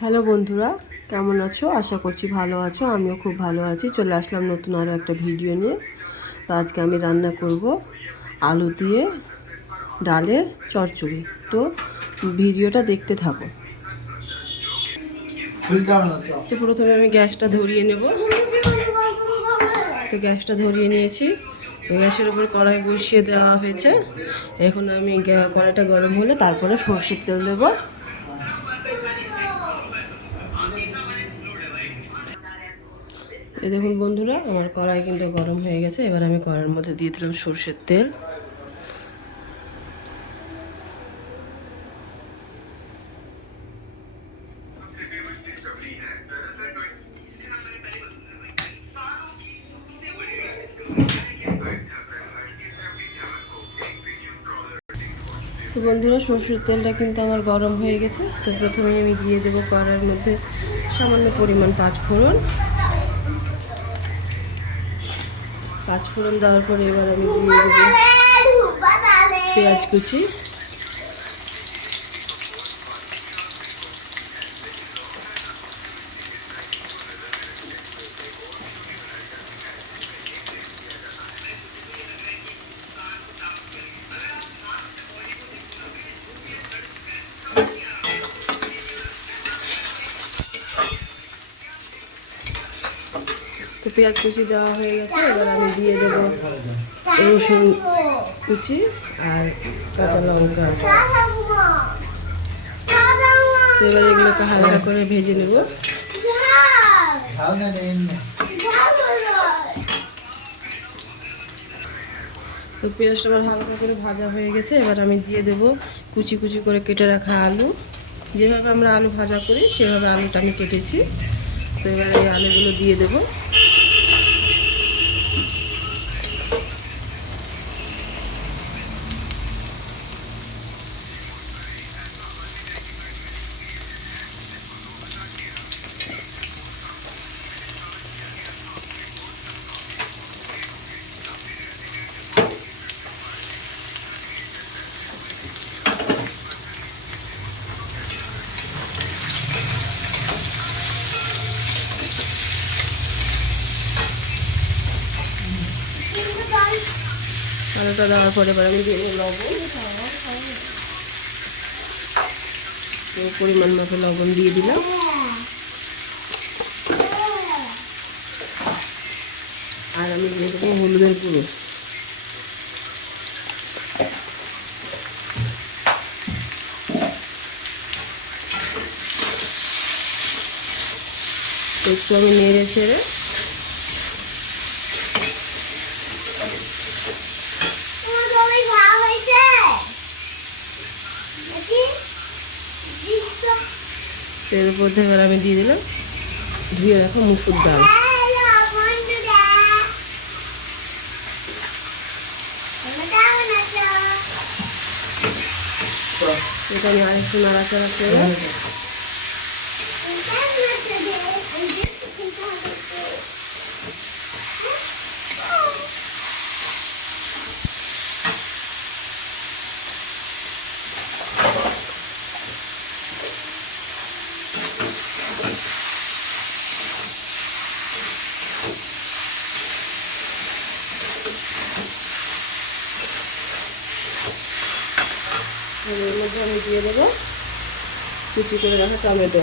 Hello বন্ধুরা, কেমন আছো? আশা করছি ভালো আছো। আমিও খুব ভালো আছি। চলে আসলাম নতুন আরও একটা ভিডিও নিয়ে। তো আজকে আমি রান্না করব আলু দিয়ে ডালের চচ্চড়ি। তো ভিডিওটা দেখতে থাকো। তো প্রথমে আমি গ্যাসটা ধরিয়ে নেব। তো গ্যাসটা ধরিয়ে নিয়েছি। গ্যাসের উপর কড়াই বসিয়ে দেওয়া হয়েছে। এখন আমি কড়াইটা গরম হলে তারপরে সরষের তেল দেবো। এই দেখুন বন্ধুরা, আমার কড়াই কিন্তু গরম হয়ে গেছে। এবার আমি কড়াইয়ের মধ্যে দিয়ে দিলাম সরষের তেল। তো বন্ধুরা, সরষের তেলটা কিন্তু আমার গরম হয়ে গেছে। তো প্রথমে আমি দিয়ে দেবো কড়াইয়ের মধ্যে সামান্য পরিমাণ পাঁচফোড়ন। পাঁচফোড়ন দেওয়ার পরে এবার আমি দিয়ে দেবো পেঁয়াজ কুচি। তো পেঁয়াজ কুচি দেওয়া হয়ে গেছে। এবার আমি দিয়ে দেবো রসুন কুচি আর কাঁচা লঙ্কা। তো এবার এগুলোকে হালকা করে ভেজে নেব। তো পেঁয়াজটা আমার হালকা করে ভাজা হয়ে গেছে। এবার আমি দিয়ে দেব কুচি কুচি করে কেটে রাখা আলু। যেভাবে আমরা আলু ভাজা করি সেভাবে আলুটা আমি কেটেছি। তো এবার এই আলুগুলো দিয়ে দেবো। আলুটা দেওয়ার পরে এবার আমি দিয়ে লবণ, পরিমাণ মতো লবণ দিয়ে দিলাম। আর আমি দিয়ে দেবো হলুদের গুঁড়ো। একটু আমি নেড়ে ছেড়ে এর মধ্যে এবার আমি দিয়ে দিলাম ধুয়ে রাখা মুসুর ডাল। এটা আমি আরেকটু নাড়াচাড়া করে এর মধ্যে আমি দিয়ে দেবো কুচি করে রাখা টমেটো।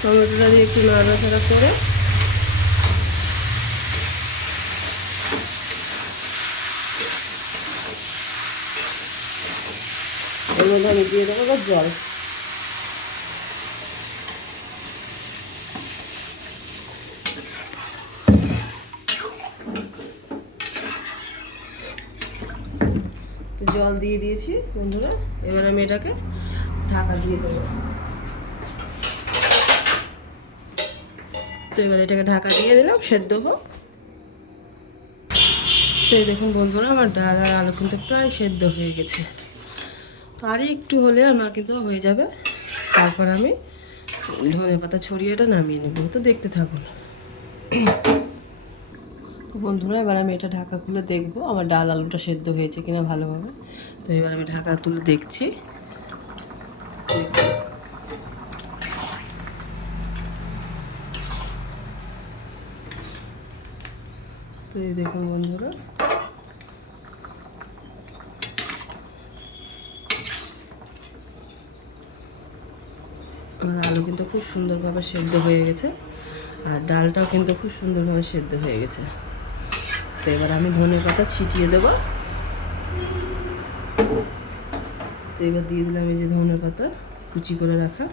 টমেটোটা দিয়ে একটু নাড়াচাড়া করে এর মধ্যে আমি দিয়ে দেবো জল। জল দিয়ে দিয়েছি বন্ধুরা। এবার আমি এটাকে ঢাকা দিয়ে দেবো। তো এবার এটাকে ঢাকা দিয়ে দিলাম, সেদ্ধ হোক। তো এই দেখুন বন্ধুরা, আমার ডাল আর আলু কিন্তু প্রায় সেদ্ধ হয়ে গেছে। তো আর একটু হলে আমার কিন্তু হয়ে যাবে। তারপর আমি ধনেপাতা ছড়িয়ে এটা নামিয়ে নেব। তো দেখতে থাকুন। তো বন্ধুরা এবার আমি এটা ঢাকা খুলে দেখবো আমার ডাল আলুটা সেদ্ধ হয়েছে কিনা ভালোভাবে। তো এবার আমি ঢাকা তুলে দেখছি। তো এই দেখুন বন্ধুরা, আমার আলু কিন্তু খুব সুন্দরভাবে সেদ্ধ হয়ে গেছে আর ডালটাও কিন্তু খুব সুন্দরভাবে সেদ্ধ হয়ে গেছে। তো এবার আমি ধনে পাতা ছিটিয়ে দেবো। তো এবার দিয়ে দিলাম এই যে ধনে পাতা কুচি করে রাখা।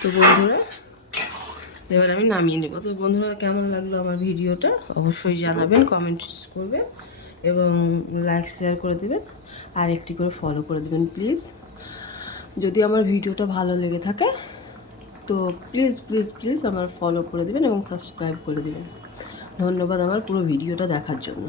তো বন্ধুরা এবার আমি নামিয়ে নেব। তো বন্ধুরা কেমন লাগলো আমার ভিডিওটা অবশ্যই জানাবেন, কমেন্টস করবেন এবং লাইক শেয়ার করে দেবেন আর একটি করে ফলো করে দেবেন প্লিজ। যদি আমার ভিডিওটা ভালো লেগে থাকে তো প্লিজ প্লিজ প্লিজ আমার ফলো করে দেবেন এবং সাবস্ক্রাইব করে দেবেন। ধন্যবাদ আমার পুরো ভিডিওটা দেখার জন্য।